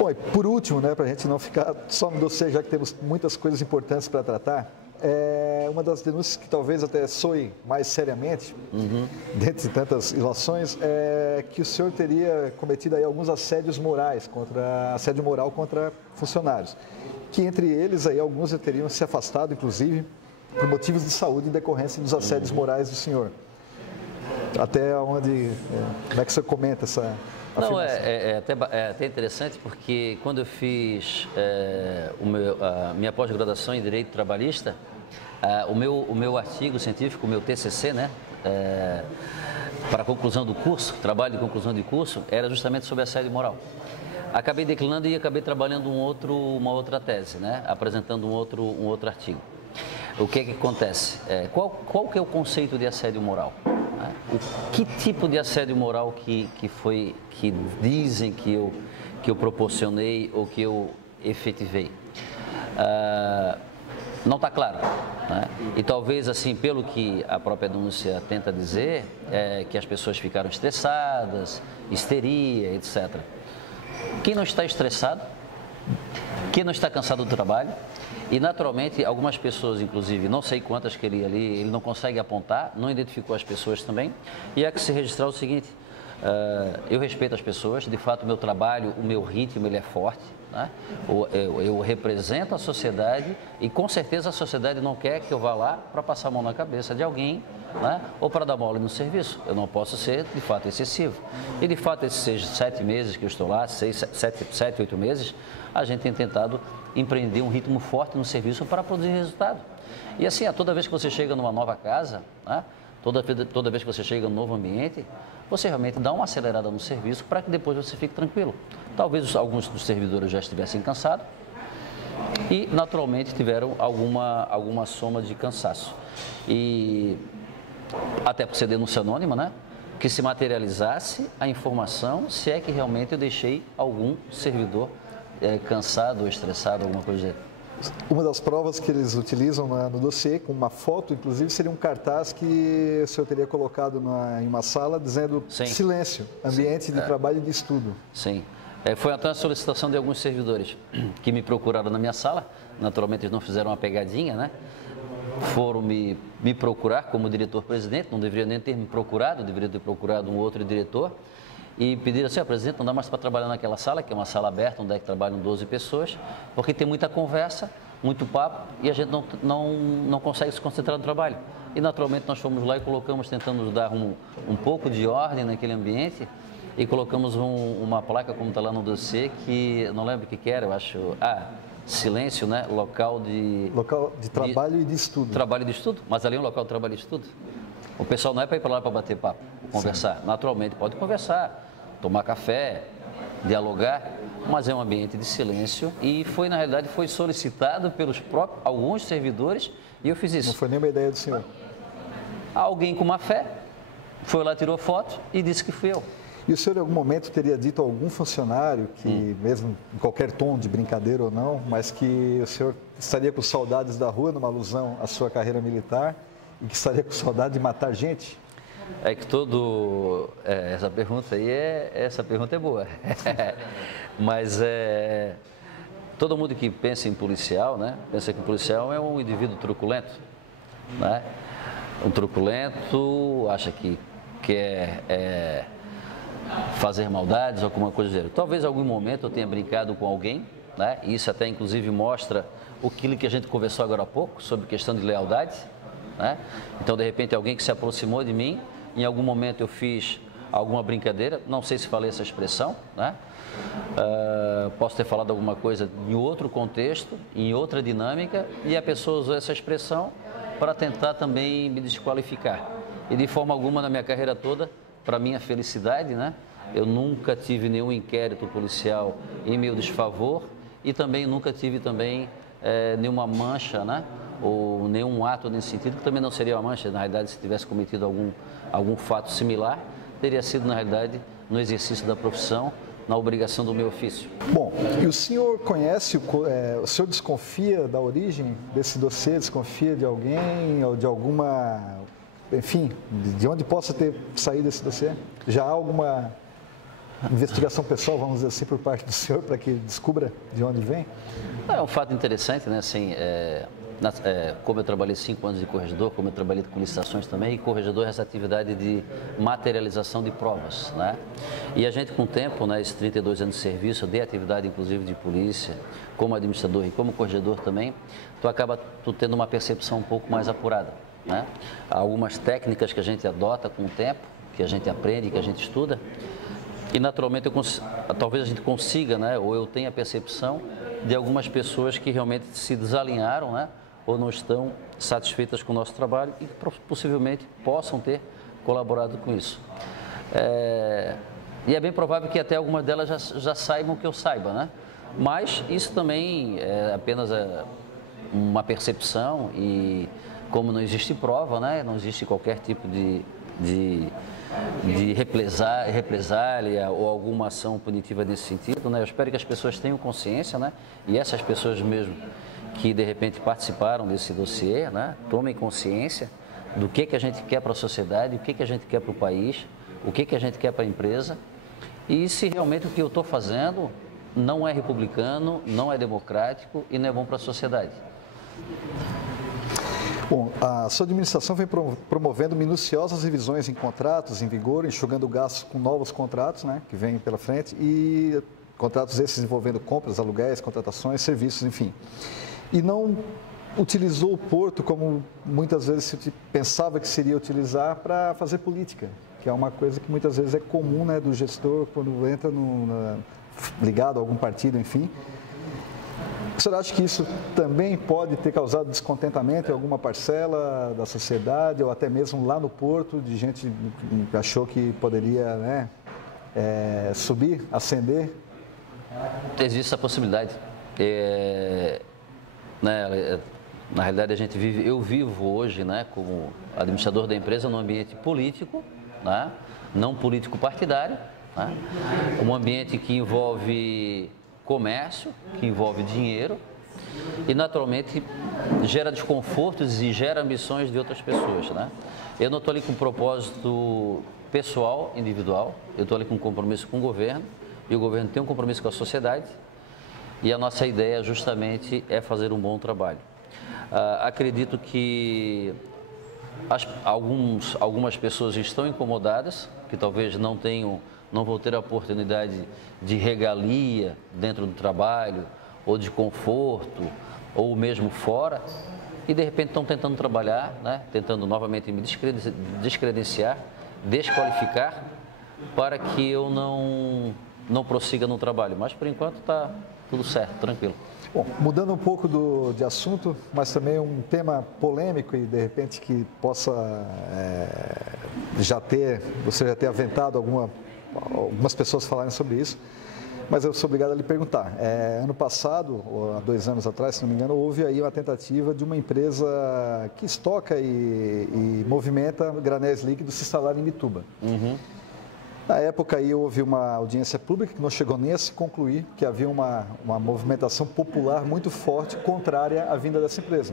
Bom, e por último, né, para a gente não ficar só no dossiê, já que temos muitas coisas importantes para tratar, uma das denúncias que talvez até soe mais seriamente, dentre tantas ilações, é que o senhor teria cometido aí alguns assédios morais, assédio moral contra funcionários, que entre eles aí alguns teriam se afastado, inclusive, por motivos de saúde em decorrência dos assédios morais do senhor. Até onde, como é que o senhor comenta essa afirmação? Não, é até interessante porque quando eu fiz a minha pós-graduação em Direito Trabalhista, o meu artigo científico, o meu TCC, né, para a conclusão do curso, trabalho de conclusão de curso, era justamente sobre assédio moral. Acabei declinando e acabei trabalhando uma outra tese, né, apresentando um outro artigo. O que acontece? Qual que é o conceito de assédio moral? Que tipo de assédio moral que dizem que eu proporcionei ou que eu efetivei? Não está claro, né? E talvez, assim, pelo que a própria denúncia tenta dizer, que as pessoas ficaram estressadas, histeria, etc. Quem não está estressado, quem não está cansado do trabalho, e naturalmente algumas pessoas, inclusive, não sei quantas que ele não consegue apontar, não identificou as pessoas também, e há que se registrar o seguinte: eu respeito as pessoas, de fato o meu trabalho, o meu ritmo, ele é forte, né? Eu represento a sociedade e com certeza a sociedade não quer que eu vá lá para passar a mão na cabeça de alguém, né? Ou para dar mole no serviço. Eu não posso ser de fato excessivo. E de fato esses 7 meses que eu estou lá, 7, 8 meses, a gente tem tentado empreender um ritmo forte no serviço para produzir resultado. E assim, toda vez que você chega numa nova casa, né? Toda vez que você chega num novo ambiente, você realmente dá uma acelerada no serviço para que depois você fique tranquilo. Talvez alguns dos servidores já estivessem cansados e, naturalmente, tiveram alguma soma de cansaço. E até por ser denúncia anônima, né? Que se materializasse a informação se é que realmente eu deixei algum servidor cansado ou estressado, alguma coisa do jeito. Uma das provas que eles utilizam no dossiê, com uma foto, inclusive, seria um cartaz que o senhor teria colocado em uma sala dizendo Sim. Silêncio, ambiente de trabalho e de estudo. Sim. Foi até a solicitação de alguns servidores que me procuraram na minha sala. Naturalmente, eles não fizeram uma pegadinha, né? Foram me procurar como diretor-presidente, não deveria nem ter me procurado, deveria ter procurado um outro diretor. E pediram assim: presidente, não dá mais para trabalhar naquela sala, que é uma sala aberta, onde é que trabalham 12 pessoas, porque tem muita conversa, muito papo, e a gente não consegue se concentrar no trabalho. E naturalmente nós fomos lá e tentamos dar um pouco de ordem naquele ambiente, e colocamos uma placa, como está lá no dossiê, que eu não lembro o que era, eu acho, silêncio, né? Local de trabalho e de estudo. Trabalho e de estudo, mas ali é um local de trabalho e de estudo. O pessoal não é para ir para lá para bater papo, conversar. Sim. Naturalmente pode conversar, tomar café, dialogar, mas é um ambiente de silêncio e na realidade foi solicitado pelos alguns servidores e eu fiz isso. Não foi nenhuma ideia do senhor? Alguém com má fé foi lá, tirou foto e disse que fui eu. E o senhor em algum momento teria dito a algum funcionário que, mesmo em qualquer tom de brincadeira ou não, mas que o senhor estaria com saudades da rua, numa alusão à sua carreira militar, e que estaria com saudade de matar gente? É que essa pergunta aí essa pergunta é boa. Mas todo mundo que pensa em policial, né, pensa que o policial é um indivíduo truculento, né? Um truculento, acha que quer fazer maldades ou alguma coisa do gênero. Talvez em algum momento eu tenha brincado com alguém, né? Isso até inclusive mostra aquilo que a gente conversou agora há pouco sobre questão de lealdade, né? Então de repente alguém que se aproximou de mim, em algum momento eu fiz alguma brincadeira, não sei se falei essa expressão, né? Posso ter falado alguma coisa em outro contexto, em outra dinâmica, e a pessoa usou essa expressão para tentar também me desqualificar. E de forma alguma na minha carreira toda, para minha felicidade, né? Eu nunca tive nenhum inquérito policial em meu desfavor e também nunca tive nenhuma mancha, né? Ou nenhum ato nesse sentido, que também não seria uma mancha. Na realidade, se tivesse cometido algum fato similar, teria sido, na realidade, no exercício da profissão, na obrigação do meu ofício. Bom, e o senhor conhece, o senhor desconfia da origem desse dossiê, desconfia de alguém ou de alguma, enfim, de onde possa ter saído esse dossiê? Já há alguma investigação pessoal, vamos dizer assim, por parte do senhor, para que descubra de onde vem? É um fato interessante, né? Assim, como eu trabalhei 5 anos de corregedor, como eu trabalhei com licitações também, e corregedor é essa atividade de materialização de provas, né? E a gente, com o tempo, né, esses 32 anos de serviço, de atividade inclusive de polícia, como administrador e como corregedor também, tu acaba tendo uma percepção um pouco mais apurada, né? Há algumas técnicas que a gente adota com o tempo, que a gente aprende, que a gente estuda, e naturalmente talvez a gente consiga, né, ou eu tenha a percepção de algumas pessoas que realmente se desalinharam, né, ou não estão satisfeitas com o nosso trabalho e possivelmente possam ter colaborado com isso. E é bem provável que até algumas delas já saibam que eu saiba, né? Mas isso também é apenas uma percepção e como não existe prova, né, não existe qualquer tipo de represália ou alguma ação punitiva nesse sentido, né? Eu espero que as pessoas tenham consciência, né? E essas pessoas mesmo que de repente participaram desse dossiê, né? Tomem consciência do que a gente quer para a sociedade, o que a gente quer para o país, o que a gente quer para a empresa e se realmente o que eu estou fazendo não é republicano, não é democrático e não é bom para a sociedade. Bom, a sua administração vem promovendo minuciosas revisões em contratos em vigor, enxugando gastos com novos contratos, né, que vêm pela frente, e contratos esses envolvendo compras, aluguéis, contratações, serviços, enfim. E não utilizou o porto como muitas vezes se pensava que seria utilizar para fazer política, que é uma coisa que muitas vezes é comum, né, do gestor quando entra ligado a algum partido, enfim. O senhor acha que isso também pode ter causado descontentamento em alguma parcela da sociedade ou até mesmo lá no porto, de gente que achou que poderia, né, subir, ascender? Existe essa possibilidade. Na realidade, eu vivo hoje, né, como administrador da empresa, num ambiente político, né, não político partidário, né, um ambiente que envolve comércio, que envolve dinheiro e naturalmente gera desconfortos e gera ambições de outras pessoas, né? Eu não estou ali com um propósito pessoal, individual, eu estou ali com um compromisso com o governo e o governo tem um compromisso com a sociedade e a nossa ideia justamente é fazer um bom trabalho. Acredito que algumas pessoas estão incomodadas, que talvez não vão ter a oportunidade de regalia dentro do trabalho, ou de conforto, ou mesmo fora, e de repente estão tentando trabalhar, né? Tentando novamente me descredenciar, desqualificar, para que eu não prossiga no trabalho. Mas por enquanto está tudo certo, tranquilo. Bom, mudando um pouco de assunto, mas também um tema polêmico e de repente que possa você já ter aventado algumas pessoas falarem sobre isso, mas eu sou obrigado a lhe perguntar. Ano passado, ou há 2 anos atrás, se não me engano, houve aí uma tentativa de uma empresa que estoca e movimenta granéis líquidos se instalar em Imbituba. Uhum. Na época aí houve uma audiência pública que não chegou nem a se concluir, que havia uma movimentação popular muito forte contrária à vinda dessa empresa.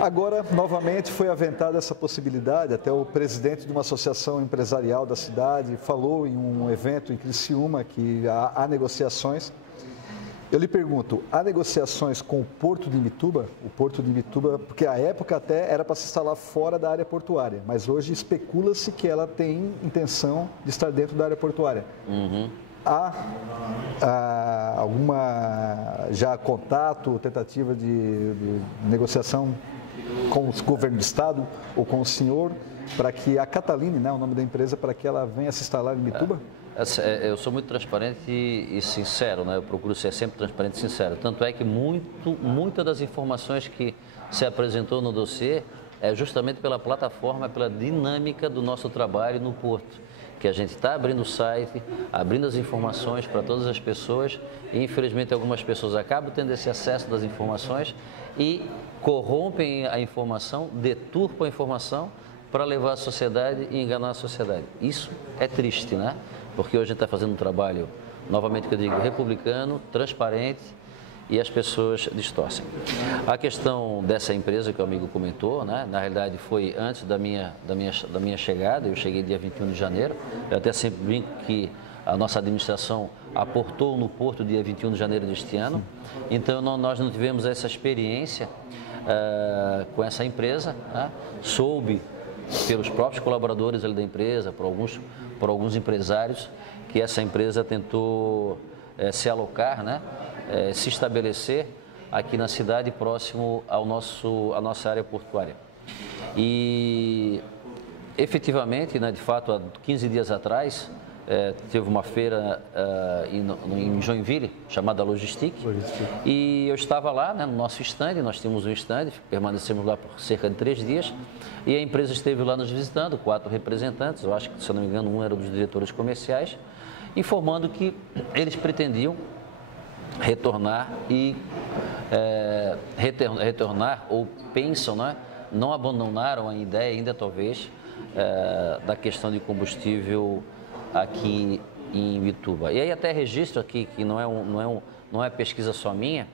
Agora, novamente, foi aventada essa possibilidade, até o presidente de uma associação empresarial da cidade falou em um evento em Criciúma que há negociações. Eu lhe pergunto, há negociações com o Porto de Imbituba? O Porto de Imbituba, porque à época até era para se instalar fora da área portuária, mas hoje especula-se que ela tem intenção de estar dentro da área portuária. Uhum. Há alguma já contato, tentativa de negociação com o governo do estado ou com o senhor para que a Cataline, né, o nome da empresa, para que ela venha se instalar em Imbituba? Eu sou muito transparente e sincero, né? Eu procuro ser sempre transparente e sincero. Tanto é que muitas das informações que se apresentou no dossiê é justamente pela plataforma, pela dinâmica do nosso trabalho no Porto. Que a gente está abrindo o site, abrindo as informações para todas as pessoas e infelizmente algumas pessoas acabam tendo esse acesso das informações e corrompem a informação, deturpam a informação para levar a sociedade e enganar a sociedade. Isso é triste, né? Porque hoje a gente está fazendo um trabalho, novamente que eu digo, republicano, transparente e as pessoas distorcem. A questão dessa empresa que o amigo comentou, né, na realidade foi antes da minha chegada, eu cheguei dia 21 de janeiro, eu até sempre brinco que a nossa administração aportou no porto dia 21 de janeiro deste ano, então nós não tivemos essa experiência com essa empresa, né? Soube pelos próprios colaboradores ali da empresa, por alguns empresários, que essa empresa tentou se alocar, né? Se estabelecer aqui na cidade próximo à nossa área portuária. E efetivamente, né, de fato, há 15 dias atrás, teve uma feira em Joinville, chamada Logistic, e eu estava lá, né, no nosso stand, nós tínhamos um stand, permanecemos lá por cerca de 3 dias, e a empresa esteve lá nos visitando, 4 representantes, eu acho que, se eu não me engano, um era dos diretores comerciais, informando que eles pretendiam retornar ou pensam, né, não abandonaram a ideia ainda talvez da questão de combustível aqui em Imbituba. E aí até registro aqui que não é pesquisa só minha,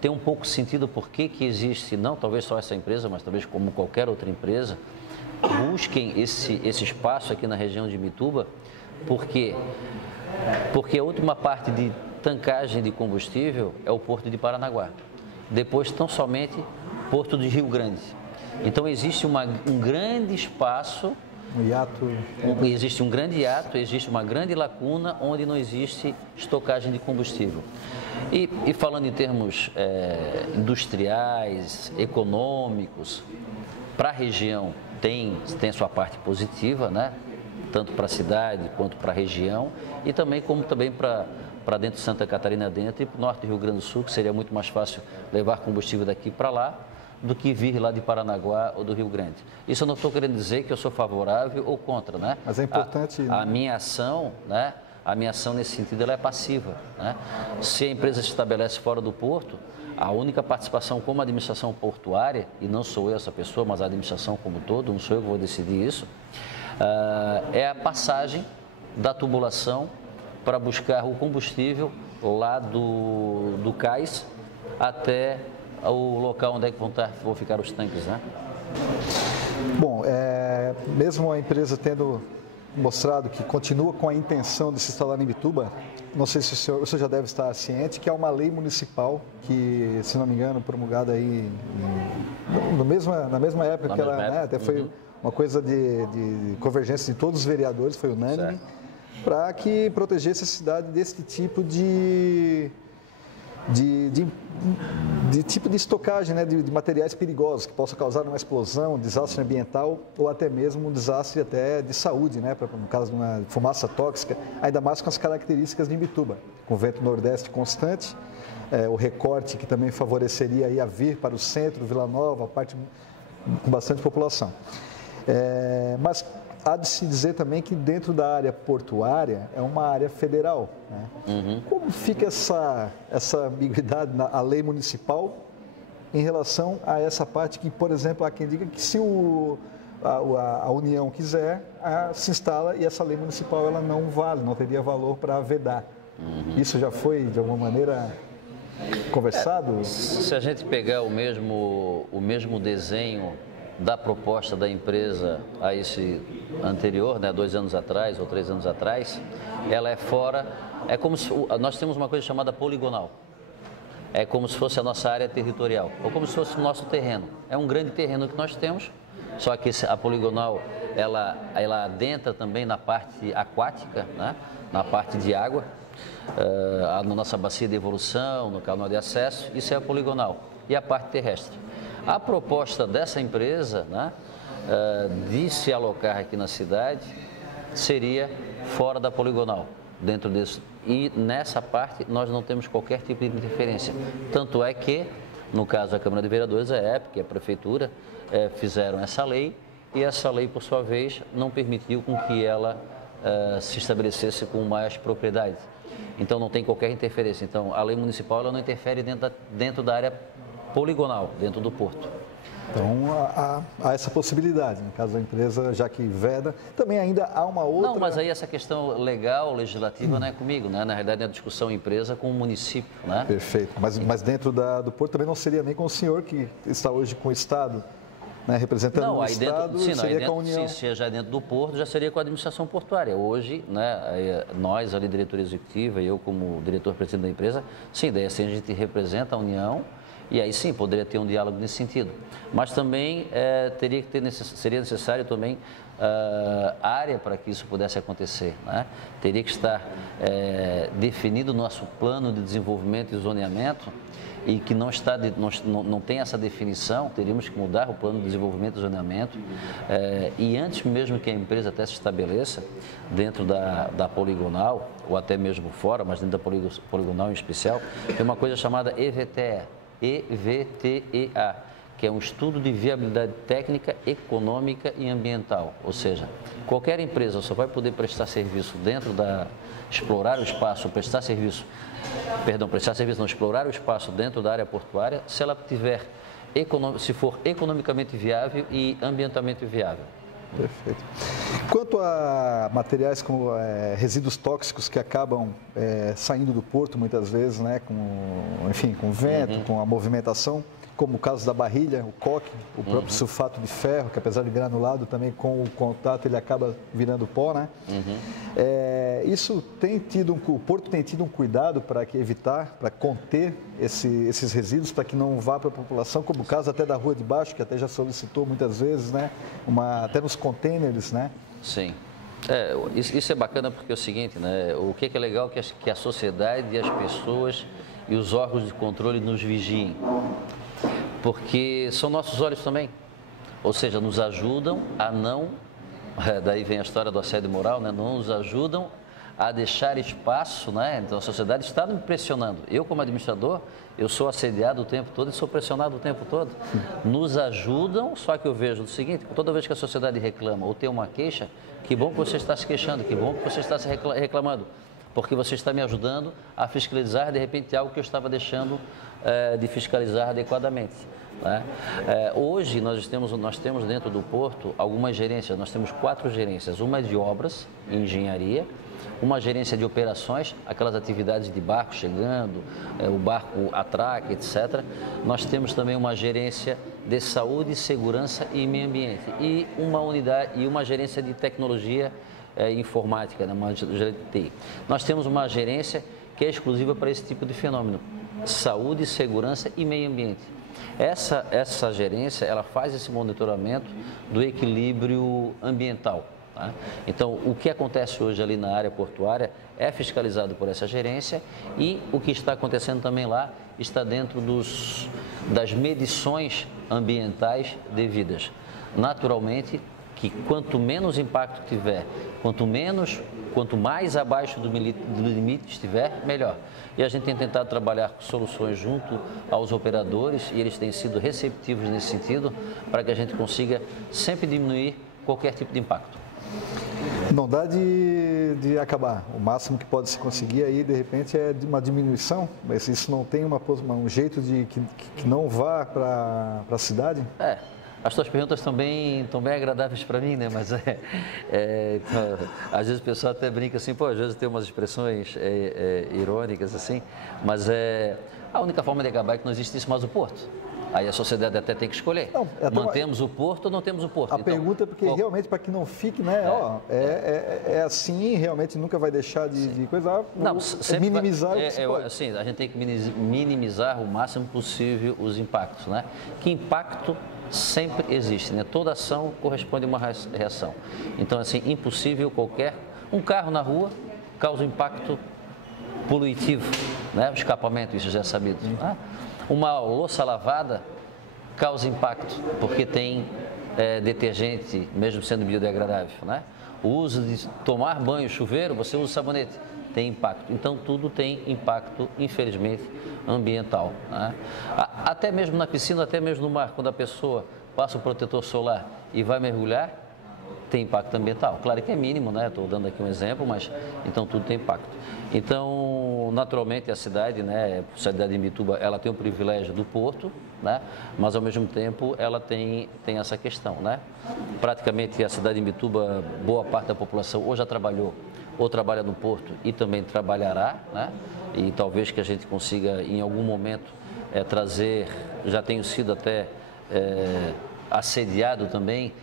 tem um pouco sentido por que existe, não talvez só essa empresa, mas talvez como qualquer outra empresa, busquem esse espaço aqui na região de Imbituba, porque a última parte de tancagem de combustível é o Porto de Paranaguá. Depois, tão somente, Porto de Rio Grande. Então, existe um grande espaço, existe um grande hiato, existe uma grande lacuna onde não existe estocagem de combustível. E falando em termos industriais, econômicos, para a região tem sua parte positiva, né? Tanto para a cidade quanto para a região e também para dentro de Santa Catarina dentro e para o norte do Rio Grande do Sul, que seria muito mais fácil levar combustível daqui para lá do que vir lá de Paranaguá ou do Rio Grande. Isso eu não estou querendo dizer que eu sou favorável ou contra, né? Mas é importante... A minha ação, né? A minha ação nesse sentido ela é passiva, né? Se a empresa se estabelece fora do porto, a única participação como administração portuária, e não sou eu essa pessoa, mas a administração como um todo, não sou eu que vou decidir isso, é a passagem da tubulação para buscar o combustível lá do cais até o local onde é que vão ficar os tanques, né? Bom, mesmo a empresa tendo mostrado que continua com a intenção de se instalar em Imbituba, não sei se o senhor já deve estar ciente que há uma lei municipal que, se não me engano, promulgada aí na mesma época que ela, né, até foi uma coisa de convergência de todos os vereadores, foi unânime, para que protegesse a cidade desse tipo de tipo de estocagem, né, de materiais perigosos que possam causar uma explosão, um desastre ambiental ou até mesmo um desastre até de saúde, né, no caso de uma fumaça tóxica, ainda mais com as características de Imbituba, com vento nordeste constante, o recorte que também favoreceria aí a vir para o centro, Vila Nova, a parte com bastante população. Mas há de se dizer também que dentro da área portuária é uma área federal, né? Como fica essa ambiguidade na lei municipal em relação a essa parte que, por exemplo, há quem diga que se a União quiser, se instala e essa lei municipal ela não vale, não teria valor para vedar. Isso já foi, de alguma maneira, conversado? Se a gente pegar o mesmo desenho da proposta da empresa a esse anterior, né, 2 anos atrás ou 3 anos atrás, ela é fora, é como se, nós temos uma coisa chamada poligonal, é como se fosse a nossa área territorial, ou como se fosse o nosso terreno, é um grande terreno que nós temos, só que a poligonal, ela adentra também na parte aquática, né, na parte de água, na nossa bacia de evolução, no canal de acesso, isso é a poligonal, e a parte terrestre. A proposta dessa empresa, né, de se alocar aqui na cidade seria fora da poligonal, dentro disso. E nessa parte nós não temos qualquer tipo de interferência. Tanto é que, no caso da Câmara de Vereadores, a EPC e a Prefeitura fizeram essa lei e essa lei, por sua vez, não permitiu com que ela se estabelecesse com mais propriedade. Então não tem qualquer interferência. Então a lei municipal ela não interfere dentro da área poligonal, dentro do porto. Então, há essa possibilidade, no caso da empresa, já que veda. Também ainda há uma outra... Não, mas aí essa questão legal, legislativa, não é comigo, né? Na realidade, é a discussão empresa com o município, né? Perfeito. Mas dentro do Porto também não seria nem com o senhor que está hoje com o Estado, né? Representando não, o aí Estado, dentro, sim, não, seria aí com a dentro, União. se já dentro do Porto, já seria com a administração portuária. Hoje, né, nós, ali, diretoria executiva, e eu como diretor-presidente da empresa, sim, daí assim a gente representa a União. E aí sim, poderia ter um diálogo nesse sentido. Mas também seria necessário também área para que isso pudesse acontecer, né? Teria que estar definido o nosso plano de desenvolvimento e zoneamento e que não tem essa definição, teríamos que mudar o plano de desenvolvimento e zoneamento e antes mesmo que a empresa até se estabeleça dentro da poligonal ou até mesmo fora, mas dentro da poligonal em especial, tem uma coisa chamada EVTE, que é um estudo de viabilidade técnica, econômica e ambiental. Ou seja, qualquer empresa só vai poder prestar serviço explorar o espaço dentro da área portuária se ela se for economicamente viável e ambientalmente viável. Perfeito. Quanto a materiais como resíduos tóxicos que acabam saindo do porto muitas vezes, né, com vento, com a movimentação, como o caso da barrilha, o coque, o próprio sulfato de ferro, que apesar de granulado, também com o contato ele acaba virando pó, né? O porto tem tido um cuidado para conter esses resíduos, para que não vá para a população, como o caso até da Rua de Baixo, que até já solicitou muitas vezes, né? Até nos contêineres, né? Sim. Isso é bacana porque é o seguinte, né? O que é legal é que a sociedade e as pessoas e os órgãos de controle nos vigiem, porque são nossos olhos também, ou seja, nos ajudam a não, daí vem a história do assédio moral, né? Não nos ajudam a deixar espaço, né? Então a sociedade está me pressionando. Eu como administrador, eu sou assediado o tempo todo e sou pressionado o tempo todo. Nos ajudam, só que eu vejo o seguinte, toda vez que a sociedade reclama ou tem uma queixa, que bom que você está se queixando, que bom que você está se reclamando, porque você está me ajudando a fiscalizar, de repente, algo que eu estava deixando de fiscalizar adequadamente, né? Hoje nós temos dentro do Porto algumas gerências, nós temos 4 gerências, uma é de obras e engenharia, uma gerência de operações, aquelas atividades de barco chegando, o barco atraca, etc. Nós temos também uma gerência de saúde, segurança e meio ambiente e uma gerência de tecnologia informática, né, uma gerência de TI. Nós temos uma gerência que é exclusiva para esse tipo de fenômeno, saúde, segurança e meio ambiente. Essa gerência, ela faz esse monitoramento do equilíbrio ambiental. Tá? Então, o que acontece hoje ali na área portuária é fiscalizado por essa gerência e o que está acontecendo também lá está dentro das medições ambientais devidas. Naturalmente, que quanto menos impacto tiver, quanto mais abaixo do limite estiver, melhor. E a gente tem tentado trabalhar com soluções junto aos operadores e eles têm sido receptivos nesse sentido para que a gente consiga sempre diminuir qualquer tipo de impacto. Não dá de acabar. O máximo que pode se conseguir aí, de repente, é uma diminuição, mas isso não tem um jeito de que não vá para a cidade? As tuas perguntas estão bem agradáveis para mim, né? Mas às vezes o pessoal até brinca assim, às vezes tem umas expressões irônicas assim, mas a única forma de acabar é que não existisse mais o porto. Aí a sociedade até tem que escolher. Mantemos o porto ou não temos o porto? A pergunta é porque realmente para que não fique, né? É assim, realmente nunca vai deixar de coisar. Não, minimizar o que se pode. Assim, a gente tem que minimizar o máximo possível os impactos, né? Que impacto sempre existe, né? Toda ação corresponde a uma reação. Então, assim, impossível um carro na rua causa impacto poluitivo, né? O escapamento, isso já é sabido. Né? Uma louça lavada causa impacto, porque tem detergente, mesmo sendo biodegradável, né? O uso de tomar banho, chuveiro, você usa sabonete, tem impacto. Então, tudo tem impacto, infelizmente, ambiental, né? Até mesmo na piscina, até mesmo no mar, quando a pessoa passa o protetor solar e vai mergulhar, tem impacto ambiental. Claro que é mínimo, né? Estou dando aqui um exemplo, mas então tudo tem impacto. Então, Então, naturalmente, a cidade de Imbituba, ela tem o privilégio do porto, né? Mas, ao mesmo tempo, ela tem essa questão, né? Praticamente, a cidade de Imbituba, boa parte da população ou já trabalhou ou trabalha no porto e também trabalhará, né? E talvez que a gente consiga, em algum momento, trazer, já tenho sido até assediado também,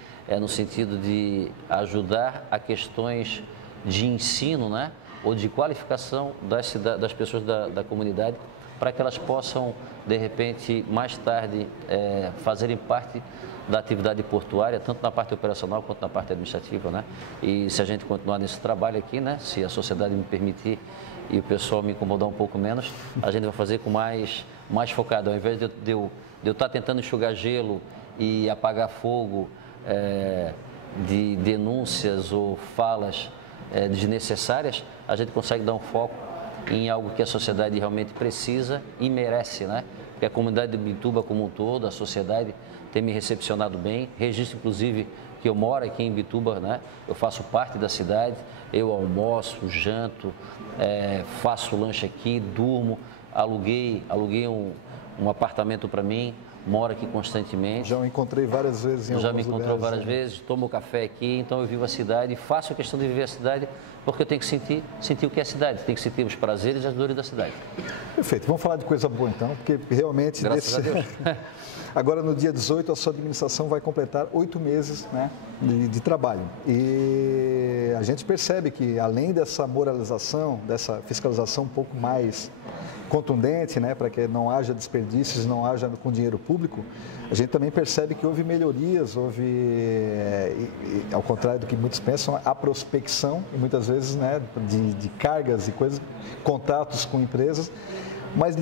no sentido de ajudar a questões de ensino, né? Ou de qualificação das pessoas da comunidade, para que elas possam, de repente, mais tarde, fazerem parte da atividade portuária, tanto na parte operacional quanto na parte administrativa, né? E se a gente continuar nesse trabalho aqui, né? Se a sociedade me permitir e o pessoal me incomodar um pouco menos, a gente vai fazer com mais focado, ao invés de eu estar tentando enxugar gelo e apagar fogo de denúncias ou falas desnecessárias, a gente consegue dar um foco em algo que a sociedade realmente precisa e merece, né? Porque a comunidade de Imbituba como um todo, a sociedade tem me recepcionado bem, registro inclusive que eu moro aqui em Imbituba, né? Eu faço parte da cidade, eu almoço, janto, faço lanche aqui, durmo, aluguei um apartamento para mim, moro aqui constantemente. Já o encontrei várias vezes em alguns lugares. Já me encontrou várias vezes, tomo café aqui, então eu vivo a cidade, faço a questão de viver a cidade, porque eu tenho que sentir o que é a cidade, tenho que sentir os prazeres e as dores da cidade. Perfeito, vamos falar de coisa boa então, porque realmente... Graças a Deus. Agora, no dia 18, a sua administração vai completar 8 meses, né, de trabalho. E a gente percebe que, além dessa moralização, dessa fiscalização um pouco mais contundente, né, para que não haja desperdícios, não haja com dinheiro público, a gente também percebe que houve melhorias, ao contrário do que muitos pensam, a prospecção, e muitas vezes, né, de cargas e coisas, contatos com empresas, mas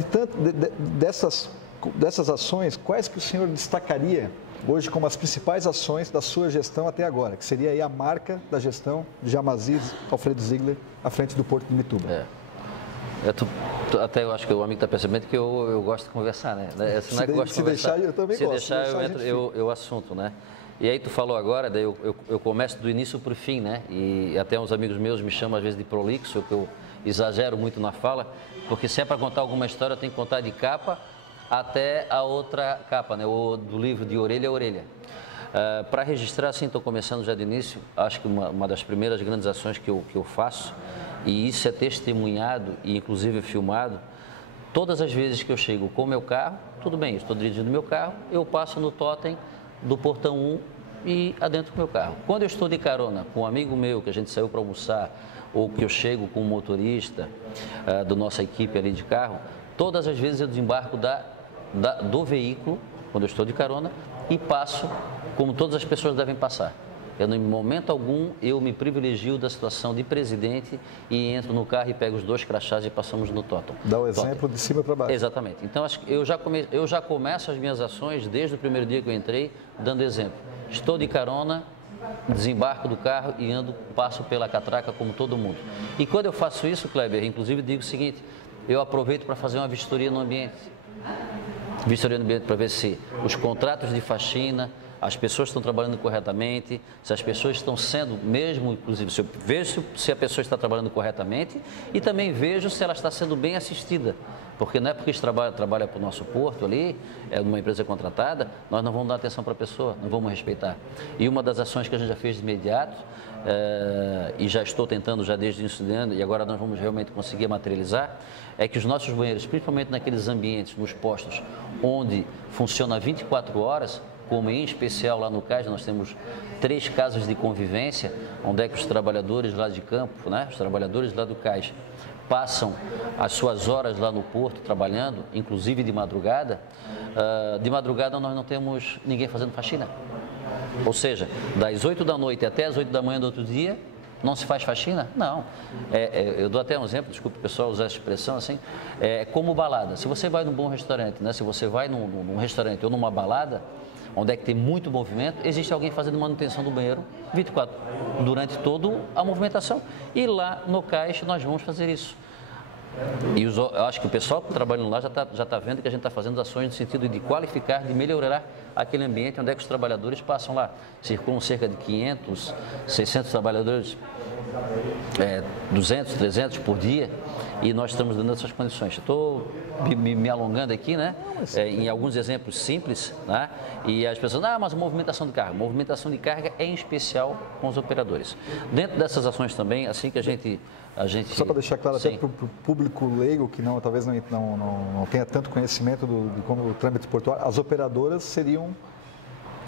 dessas ações, quais que o senhor destacaria hoje como as principais ações da sua gestão até agora, que seria aí a marca da gestão de Jamazis Alfredo Ziegler à frente do Porto de Imbituba? Até eu acho que o amigo está percebendo que eu gosto de conversar, né? Se deixar, eu também gosto. Se deixar, eu assunto, né? E aí tu falou agora, daí eu começo do início para o fim, né? E até uns amigos meus me chamam às vezes de prolixo, que eu exagero muito na fala, porque se é para contar alguma história, eu tenho que contar de capa até a outra capa, né? Ou do livro de orelha a orelha. Para registrar, assim, estou começando já de início, acho que uma das primeiras grandes ações que eu faço, e isso é testemunhado e inclusive filmado, todas as vezes que eu chego com o meu carro, tudo bem, estou dirigindo o meu carro, eu passo no tótem do portão 1 e adentro do meu carro. Quando eu estou de carona com um amigo meu, que a gente saiu para almoçar, ou que eu chego com um motorista da nossa equipe ali de carro, todas as vezes eu desembarco do veículo, quando eu estou de carona, e passo como todas as pessoas devem passar. Em momento algum, eu me privilegio da situação de presidente e entro no carro e pego os 2 crachás e passamos no tótem. Dá o exemplo de cima para baixo. Exatamente. Então, acho que eu já começo as minhas ações desde o primeiro dia que eu entrei, dando exemplo. Estou de carona, desembarco do carro e passo pela catraca como todo mundo. E quando eu faço isso, Kleber, inclusive digo o seguinte, eu aproveito para fazer uma vistoria no ambiente. Vistoria no ambiente para ver se os contratos de faxina, as pessoas estão trabalhando corretamente, se as pessoas estão sendo mesmo, inclusive, se eu vejo se a pessoa está trabalhando corretamente e também vejo se ela está sendo bem assistida. Porque não é porque trabalha para o nosso porto ali, numa empresa contratada, nós não vamos dar atenção para a pessoa, não vamos respeitar. E uma das ações que a gente já fez de imediato, e já estou tentando já desde o início do ano, e agora nós vamos realmente conseguir materializar, é que os nossos banheiros, principalmente naqueles ambientes, nos postos, onde funciona 24 horas, como em especial lá no CAIS, nós temos 3 casos de convivência, onde é que os trabalhadores lá de campo, né, os trabalhadores lá do CAIS, passam as suas horas lá no porto trabalhando, inclusive de madrugada nós não temos ninguém fazendo faxina. Ou seja, das 8 da noite até as 8 da manhã do outro dia, não se faz faxina? Não. Eu dou até um exemplo, desculpe o pessoal usar essa expressão assim, como balada. Se você vai num bom restaurante, né, se você vai num restaurante ou numa balada, onde é que tem muito movimento, existe alguém fazendo manutenção do banheiro 24, durante toda a movimentação. E lá no CAIS nós vamos fazer isso. E eu acho que o pessoal que está trabalhando lá já está vendo que a gente está fazendo ações no sentido de qualificar, de melhorar aquele ambiente onde é que os trabalhadores passam lá. Circulam cerca de 500, 600 trabalhadores 200, 300 por dia, e nós estamos dando essas condições. Estou me alongando aqui, né? Em alguns exemplos simples, né? E as pessoas, mas movimentação de carga. Movimentação de carga é em especial com os operadores. Dentro dessas ações também, assim que a gente só para deixar claro, até para o público leigo que talvez não tenha tanto conhecimento de como o trâmite portuário, as operadoras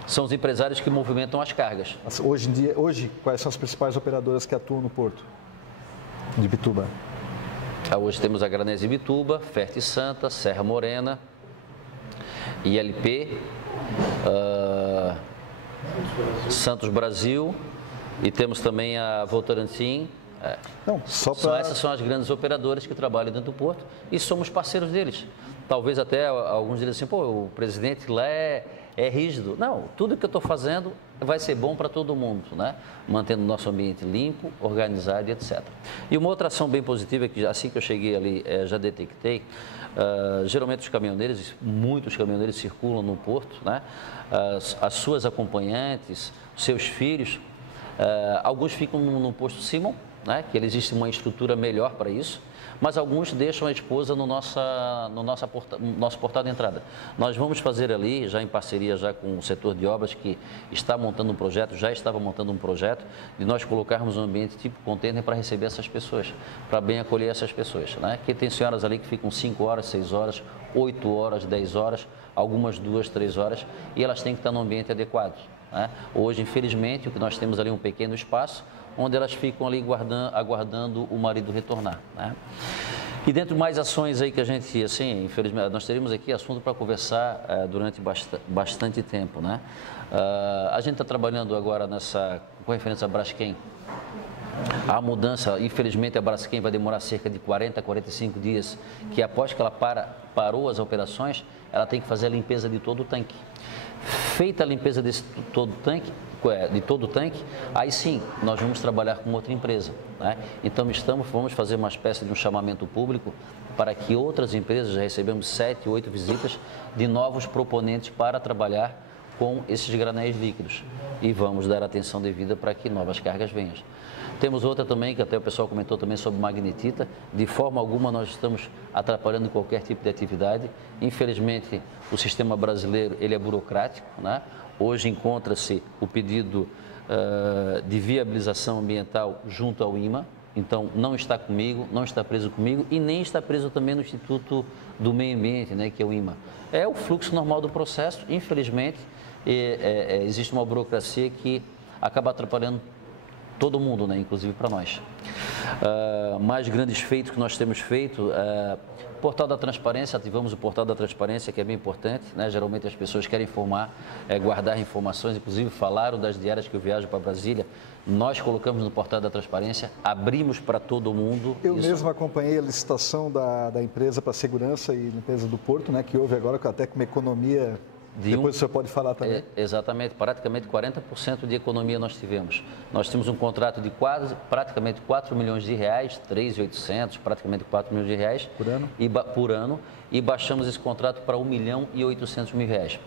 são os empresários que movimentam as cargas. Hoje, quais são as principais operadoras que atuam no porto de Bituba? Hoje temos a Granese Bituba, Ferte Santa, Serra Morena, ILP, Santos Brasil, e temos também a Votorantim. Essas são as grandes operadoras que trabalham dentro do porto e somos parceiros deles. Talvez até alguns dizem assim, o presidente lá é rígido. Não, tudo que eu estou fazendo vai ser bom para todo mundo, né? Mantendo o nosso ambiente limpo, organizado e etc. E uma outra ação bem positiva, que assim que eu cheguei ali, já detectei, geralmente os caminhoneiros, muitos caminhoneiros circulam no porto, né? As suas acompanhantes, seus filhos, alguns ficam no posto Simon, né? Que existe uma estrutura melhor para isso, mas alguns deixam a esposa no nosso portal de entrada. Nós vamos fazer ali, já em parceria já com o setor de obras que está montando um projeto, já estava montando um projeto, de nós colocarmos um ambiente tipo container para receber essas pessoas, para bem acolher essas pessoas, né? Que tem senhoras ali que ficam 5 horas, 6 horas, 8 horas, 10 horas, algumas 2, 3 horas, e elas têm que estar no ambiente adequado, né? Hoje, infelizmente, o que nós temos ali é um pequeno espaço, onde elas ficam ali aguardando o marido retornar, né? E dentro de mais ações aí que a gente, assim, infelizmente, nós teríamos aqui assunto para conversar durante bastante tempo, né? A gente está trabalhando agora com referência à Braskem. A mudança, infelizmente, a Braskem vai demorar cerca de 40 a 45 dias, que após que ela parou as operações, ela tem que fazer a limpeza de todo o tanque. Feita a limpeza de todo o tanque, aí sim, nós vamos trabalhar com outra empresa, né? Então, vamos fazer uma espécie de um chamamento público para que outras empresas, já recebemos 7, 8 visitas de novos proponentes para trabalhar com esses granéis líquidos e vamos dar atenção devida para que novas cargas venham. Temos outra também, que até o pessoal comentou também sobre magnetita. De forma alguma nós estamos atrapalhando qualquer tipo de atividade. Infelizmente, o sistema brasileiro ele é burocrático, né? Hoje encontra-se o pedido de viabilização ambiental junto ao IMA. Então, não está comigo, não está preso comigo e nem está preso também no Instituto do Meio Ambiente, né, que é o IMA. É o fluxo normal do processo. Infelizmente, existe uma burocracia que acaba atrapalhando todo mundo, né? Inclusive para nós. Mais grandes feitos que nós temos feito, portal da transparência, ativamos o portal da transparência, que é bem importante, né? Geralmente as pessoas querem informar, guardar informações, inclusive falaram das diárias que eu viajo para Brasília, nós colocamos no portal da transparência, abrimos para todo mundo. Eu mesmo acompanhei a licitação da empresa para segurança e limpeza do porto, né? Que houve agora até com uma economia. Depois o senhor pode falar também. Exatamente, praticamente 40% de economia nós tivemos. Nós temos um contrato de praticamente 4 milhões de reais, 3.800, praticamente 4 milhões de reais por ano, e baixamos esse contrato para 1.800.000 reais.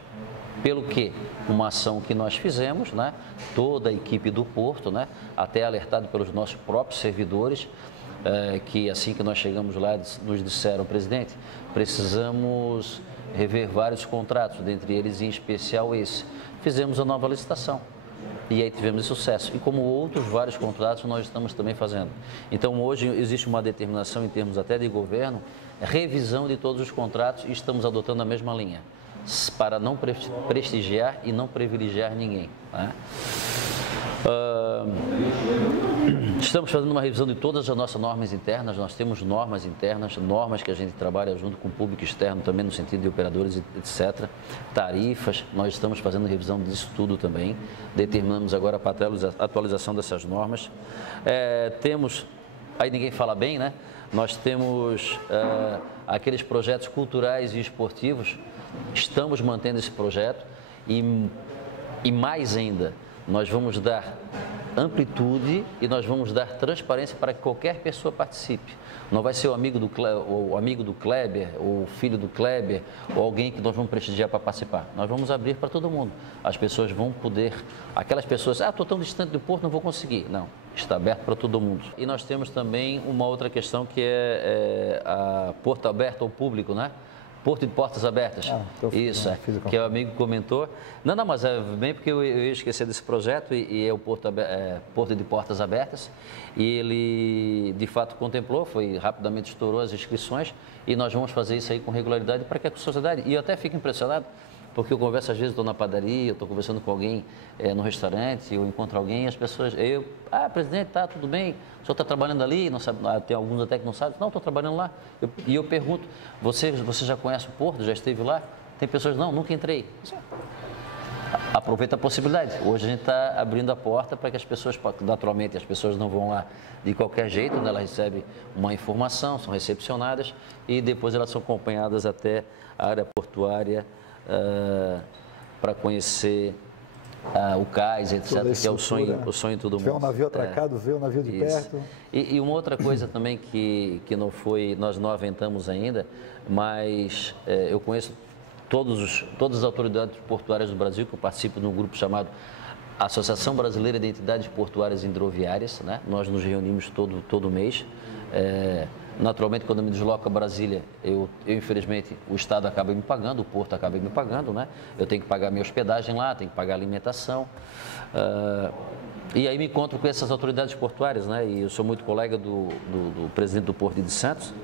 Pelo que? Uma ação que nós fizemos, né? Toda a equipe do Porto, né? Até alertado pelos nossos próprios servidores, que assim que nós chegamos lá, nos disseram, presidente, precisamos rever vários contratos, dentre eles em especial esse. Fizemos a nova licitação e aí tivemos sucesso. E como outros vários contratos nós estamos também fazendo. Então hoje existe uma determinação em termos até de governo, revisão de todos os contratos e estamos adotando a mesma linha, para não prestigiar e não privilegiar ninguém, né? Estamos fazendo uma revisão de todas as nossas normas internas. Nós temos normas internas, normas que a gente trabalha junto com o público externo também no sentido de operadores, etc. Tarifas, nós estamos fazendo revisão disso tudo também. Determinamos agora para a atualização dessas normas. Temos, aí ninguém fala bem, né? Nós temos aqueles projetos culturais e esportivos. Estamos mantendo esse projeto e mais ainda, nós vamos dar amplitude e nós vamos dar transparência para que qualquer pessoa participe. Não vai ser o amigo do Kleber, ou o filho do Kleber, ou alguém que nós vamos prestigiar para participar. Nós vamos abrir para todo mundo. As pessoas vão poder, aquelas pessoas, estou tão distante do porto, não vou conseguir. Não, está aberto para todo mundo. E nós temos também uma outra questão que é a porta aberta ao público, né? Porto de Portas Abertas. Isso, que o amigo comentou. Não, mas é bem porque eu ia esquecer desse projeto e é o Porto de Portas Abertas. E ele, de fato, contemplou, rapidamente estourou as inscrições e nós vamos fazer isso aí com regularidade para que a sociedade... E eu até fico impressionado, porque eu converso, às vezes, estou na padaria, estou conversando com alguém no restaurante, eu encontro alguém e as pessoas... presidente, tá, tudo bem? O senhor está trabalhando ali? Não sabe, tem alguns até que não sabem. Não, estou trabalhando lá. E eu pergunto, você já conhece o Porto? Já esteve lá? Tem pessoas, não, nunca entrei. Aproveita a possibilidade. Hoje a gente está abrindo a porta para que as pessoas, naturalmente, as pessoas não vão lá de qualquer jeito, né? Elas recebem uma informação, são recepcionadas e depois elas são acompanhadas até a área portuária para conhecer o cais, etc., que é o sonho de todo mundo. Vê um navio atracado, vê um navio de perto. E uma outra coisa também que não foi, nós não aventamos ainda, mas eu conheço todas as autoridades portuárias do Brasil, que eu participo de um grupo chamado Associação Brasileira de Entidades Portuárias e Hidroviárias, né? Nós nos reunimos todo mês. Naturalmente, quando eu me desloco a Brasília, eu infelizmente, o Estado acaba me pagando, o Porto acaba me pagando, né? Eu tenho que pagar minha hospedagem lá, tenho que pagar a alimentação. E aí me encontro com essas autoridades portuárias, né? E eu sou muito colega do presidente do Porto de Santos.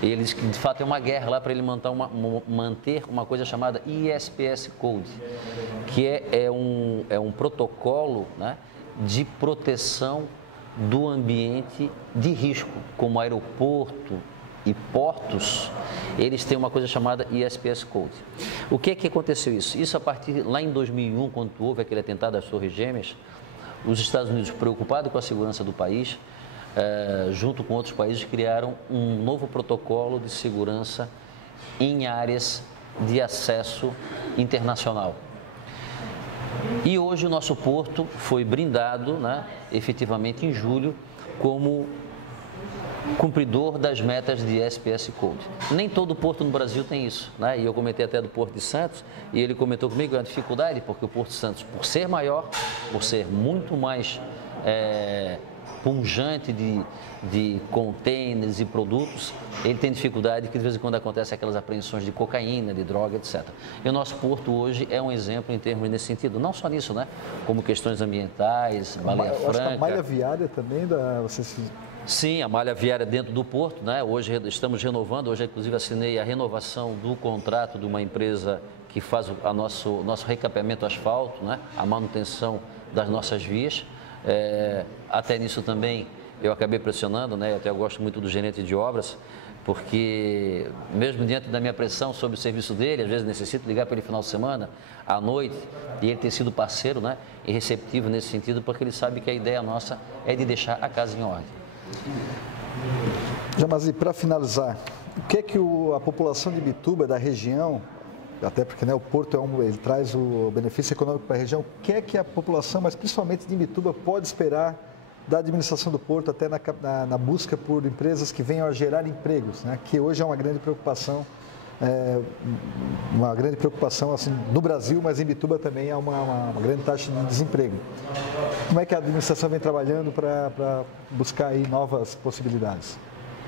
E ele disse que, de fato, é uma guerra lá para ele manter uma coisa chamada ISPS Code, que é um protocolo, né, de proteção do ambiente de risco, como aeroporto e portos, eles têm uma coisa chamada ISPS Code. O que é que aconteceu isso? Isso a partir, lá em 2001, quando houve aquele atentado às Torres Gêmeas, os Estados Unidos, preocupados com a segurança do país, junto com outros países, criaram um novo protocolo de segurança em áreas de acesso internacional. E hoje o nosso porto foi brindado, né, efetivamente em julho, como cumpridor das metas de SPS Code. Nem todo porto no Brasil tem isso, né? E eu comentei até do Porto de Santos, e ele comentou comigo a dificuldade, porque o Porto de Santos, por ser maior, por ser muito mais pungente de contêineres e produtos, ele tem dificuldade que de vez em quando acontece aquelas apreensões de cocaína, de droga, etc. E o nosso porto hoje é um exemplo em termos nesse sentido, não só nisso, né? Como questões ambientais, baleia franca. Acho que a malha viária também, Sim, a malha viária dentro do porto, né? Hoje estamos renovando, hoje inclusive assinei a renovação do contrato de uma empresa que faz o nosso recapeamento asfalto, né? A manutenção das nossas vias. Até nisso também eu acabei pressionando, né? Até eu gosto muito do gerente de obras, porque mesmo diante da minha pressão sobre o serviço dele, às vezes necessito ligar para ele no final de semana, à noite, e ele tem sido parceiro, né? E receptivo nesse sentido, porque ele sabe que a ideia nossa é de deixar a casa em ordem. Jamazi, para finalizar, o que é que a população de Imbituba, da região, até porque, né, o porto ele traz o benefício econômico para a região, o que é que a população, mas principalmente de Imbituba, pode esperar da administração do porto, até na busca por empresas que venham a gerar empregos, né, que hoje é uma grande preocupação, assim, no Brasil, mas em Imbituba também há uma grande taxa de desemprego. Como é que a administração vem trabalhando para buscar aí novas possibilidades?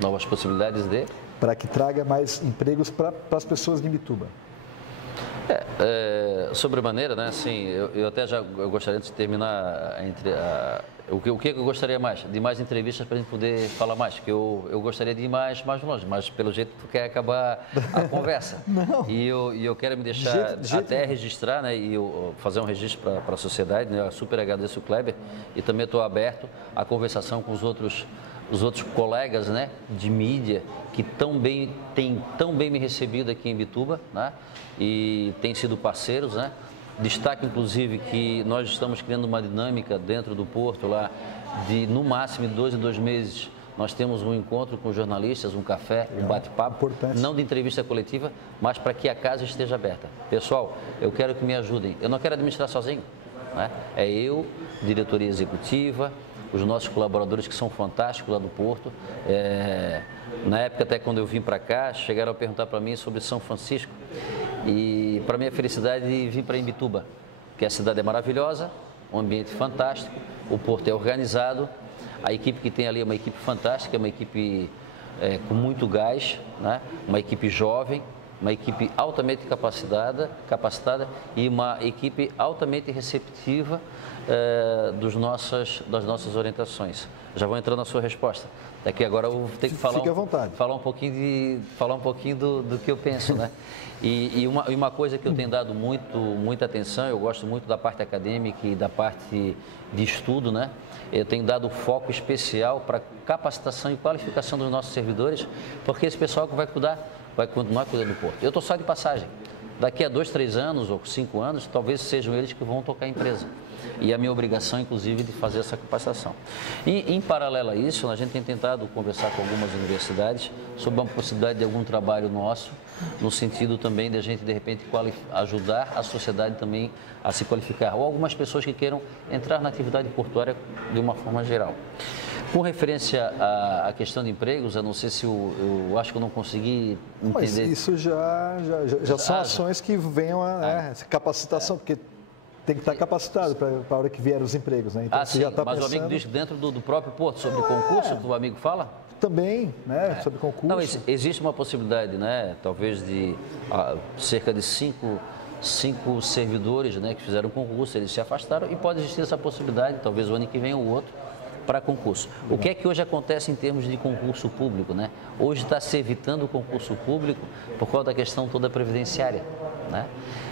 Novas possibilidades de? Para que traga mais empregos para as pessoas de Imbituba. Sobremaneira, né? Assim, eu até eu gostaria de terminar o que eu gostaria mais? De mais entrevistas para a gente poder falar mais, porque eu gostaria de ir mais longe, mas pelo jeito tu quer acabar a conversa. Não. E eu quero me deixar até registrar, né? E eu fazer um registro para a sociedade, né? Eu super agradeço o Kleber e também estou aberto à conversação com os outros colegas, né, de mídia que têm tão bem me recebido aqui em Imbituba, né, e têm sido parceiros, né. Destaque, inclusive, que nós estamos criando uma dinâmica dentro do porto lá de, no máximo, de 2 em 2 meses, nós temos um encontro com jornalistas, um café, um bate-papo, não de entrevista coletiva, mas para que a casa esteja aberta. Pessoal, eu quero que me ajudem. Eu não quero administrar sozinho. né? É eu, diretoria executiva, os nossos colaboradores que são fantásticos lá do Porto. Na época, até quando eu vim para cá, chegaram a perguntar para mim sobre São Francisco. E para minha felicidade, vim para Imbituba, que a cidade é maravilhosa, um ambiente fantástico, o Porto é organizado, a equipe que tem ali é uma equipe fantástica, é uma equipe com muito gás, né? Uma equipe jovem, uma equipe altamente capacitada e uma equipe altamente receptiva das nossas orientações. Já vou entrando na sua resposta. Daqui agora eu vou ter que falar um pouquinho do que eu penso, né? E uma coisa que eu tenho dado muita atenção, eu gosto muito da parte acadêmica e da parte de estudo, né? Eu tenho dado foco especial para capacitação e qualificação dos nossos servidores, porque esse pessoal que vai continuar cuidando do Porto. Eu estou só de passagem. Daqui a 2, 3 anos ou 5 anos, talvez sejam eles que vão tocar a empresa. E a minha obrigação, inclusive, de fazer essa capacitação. E, em paralelo a isso, a gente tem tentado conversar com algumas universidades sobre a possibilidade de algum trabalho nosso, no sentido também de a gente, de repente, ajudar a sociedade também a se qualificar. Ou algumas pessoas que queiram entrar na atividade portuária de uma forma geral. Com referência à questão de empregos, eu não sei se eu acho que eu não consegui entender. Mas isso já são ações que venham a capacitação, porque tem que estar capacitado para a hora que vier os empregos, né? Então, sim, mas o amigo diz dentro do próprio Porto, sobre concurso, que o amigo fala? Também, né? Sobre concurso. Não, existe uma possibilidade, né? Talvez de cerca de 5 servidores, né, que fizeram concurso, eles se afastaram e pode existir essa possibilidade, talvez o ano que vem ou outro, para concurso. O que é que hoje acontece em termos de concurso público, né? Hoje está se evitando o concurso público por causa da questão toda previdenciária, né?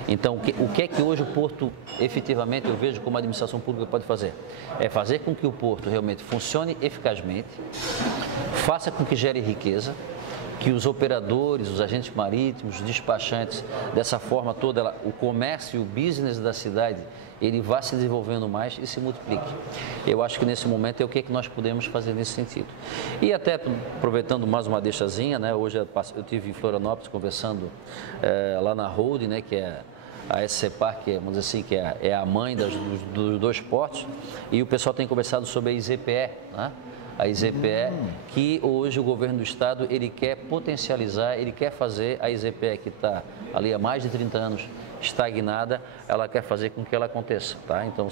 Então, o que é que hoje o Porto, efetivamente, eu vejo como a administração pública pode fazer? É fazer com que o Porto realmente funcione eficazmente, faça com que gere riqueza, que os operadores, os agentes marítimos, os despachantes, dessa forma toda, o comércio e o business da cidade, ele vá se desenvolvendo mais e se multiplique. Eu acho que nesse momento é o que é que nós podemos fazer nesse sentido. E até aproveitando mais uma deixazinha, né? Hoje eu estive em Florianópolis conversando lá na Holding, né? Que é a SCPAR, que vamos dizer assim, que é a mãe dos 2 portos, e o pessoal tem conversado sobre a IZPE, né? A IZPE, que hoje o governo do estado, ele quer potencializar, ele quer fazer a IZPE, que está ali há mais de 30 anos estagnada, ela quer fazer com que ela aconteça, tá? Então,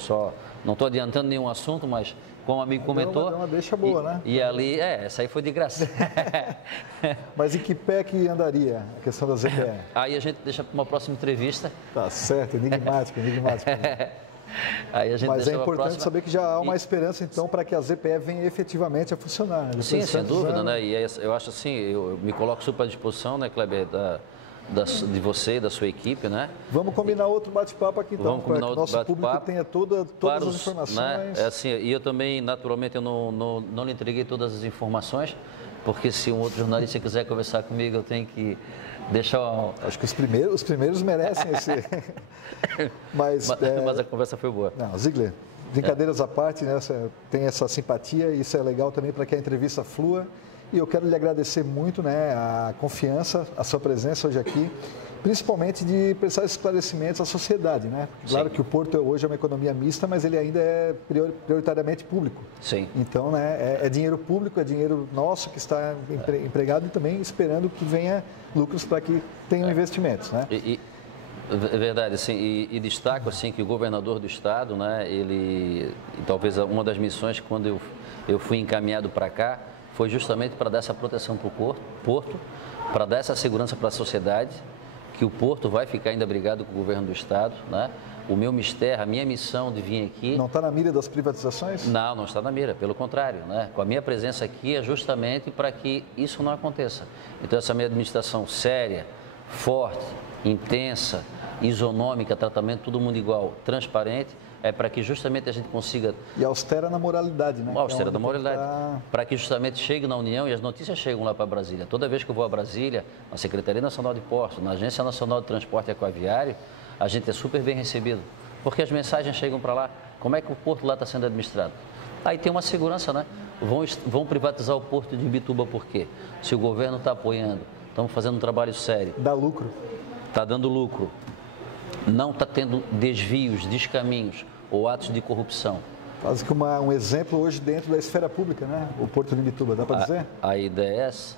não estou adiantando nenhum assunto, mas como o amigo comentou... Deu uma deixa boa, né? E ali, essa aí foi de graça. Mas em que pé que andaria a questão da ZPE? Aí a gente deixa para uma próxima entrevista. Tá certo, enigmático. Mas é importante saber que já há uma esperança, então, para que a ZPE venha efetivamente a funcionar. Né? Sim, sem dúvida, né? E eu acho assim, eu me coloco super à disposição, né, Kleber, de você e da sua equipe, né? Vamos combinar outro bate-papo aqui, então, para que o nosso público tenha todas as informações. Né? Assim, e eu também, naturalmente, eu não lhe entreguei todas as informações, porque se um outro jornalista quiser conversar comigo, eu tenho que deixar... Acho que os primeiros merecem esse... mas a conversa foi boa. Não, Ziegler, brincadeiras à parte, né? Você tem essa simpatia e isso é legal também para que a entrevista flua. E eu quero lhe agradecer muito, né, a confiança, a sua presença hoje aqui, principalmente de prestar esclarecimentos à sociedade, né? Claro que o Porto hoje é uma economia mista, mas ele ainda é prioritariamente público. Sim. Então, né, é dinheiro público, é dinheiro nosso que está empregado e também esperando que venha lucros para que tenham investimentos, né? É verdade, assim, e destaco assim que o governador do estado, né, talvez uma das missões quando eu fui encaminhado para cá foi justamente para dar essa proteção para o Porto, para dar essa segurança para a sociedade, que o Porto vai ficar ainda brigado com o governo do estado, né? O meu mistério, a minha missão de vir aqui... Não está na mira das privatizações? Não está na mira, pelo contrário, né? Com a minha presença aqui é justamente para que isso não aconteça. Então, essa minha administração séria, forte, intensa, isonômica, tratamento todo mundo igual, transparente, é para que justamente a gente consiga... E austera na moralidade, né? Austera na moralidade. Para que justamente chegue na União e as notícias chegam lá para Brasília. Toda vez que eu vou a Brasília, na Secretaria Nacional de Portos, na Agência Nacional de Transporte Aquaviário, a gente é super bem recebido. Porque as mensagens chegam para lá. Como é que o porto lá está sendo administrado? Aí tem uma segurança, né? Vão privatizar o porto de Imbituba por quê? Se o governo está apoiando, estamos fazendo um trabalho sério. Dá lucro. Está dando lucro. Não está tendo desvios, descaminhos. ou atos de corrupção. Quase que um exemplo hoje dentro da esfera pública, né? O Porto de Imbituba, dá para dizer? A ideia é essa.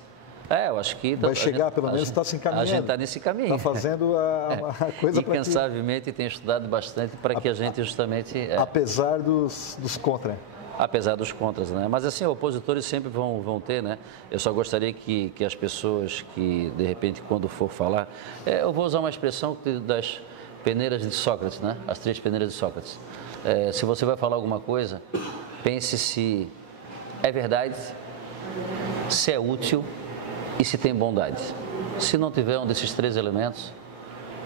Eu acho que... Vai chegar, pelo menos está se encaminhando. A gente está nesse caminho. Está fazendo a coisa para que... Incansavelmente tem estudado bastante para que a gente justamente... Apesar dos contra. Apesar dos contras, né? Mas assim, opositores sempre vão ter, né? Eu só gostaria que as pessoas que, de repente, quando for falar... eu vou usar uma expressão das peneiras de Sócrates, né? As 3 peneiras de Sócrates. Se você vai falar alguma coisa, pense se é verdade, se é útil e se tem bondade. Se não tiver um desses 3 elementos,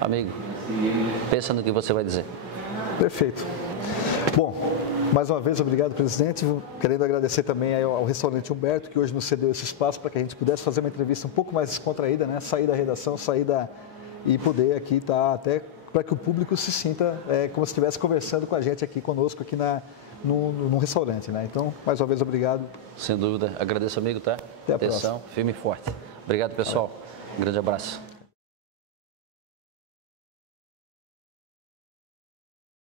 amigo, pensa no que você vai dizer. Perfeito. Bom, mais uma vez, obrigado, presidente. Querendo agradecer também ao restaurante Humberto, que hoje nos cedeu esse espaço para que a gente pudesse fazer uma entrevista um pouco mais descontraída, né? Sair da redação, e poder aqui estar até para que o público se sinta como se estivesse conversando com a gente aqui conosco, aqui no restaurante, né? Então, mais uma vez, obrigado. Sem dúvida. Agradeço, amigo, tá? Até a próxima. Firme e forte. Obrigado, pessoal. Um grande abraço.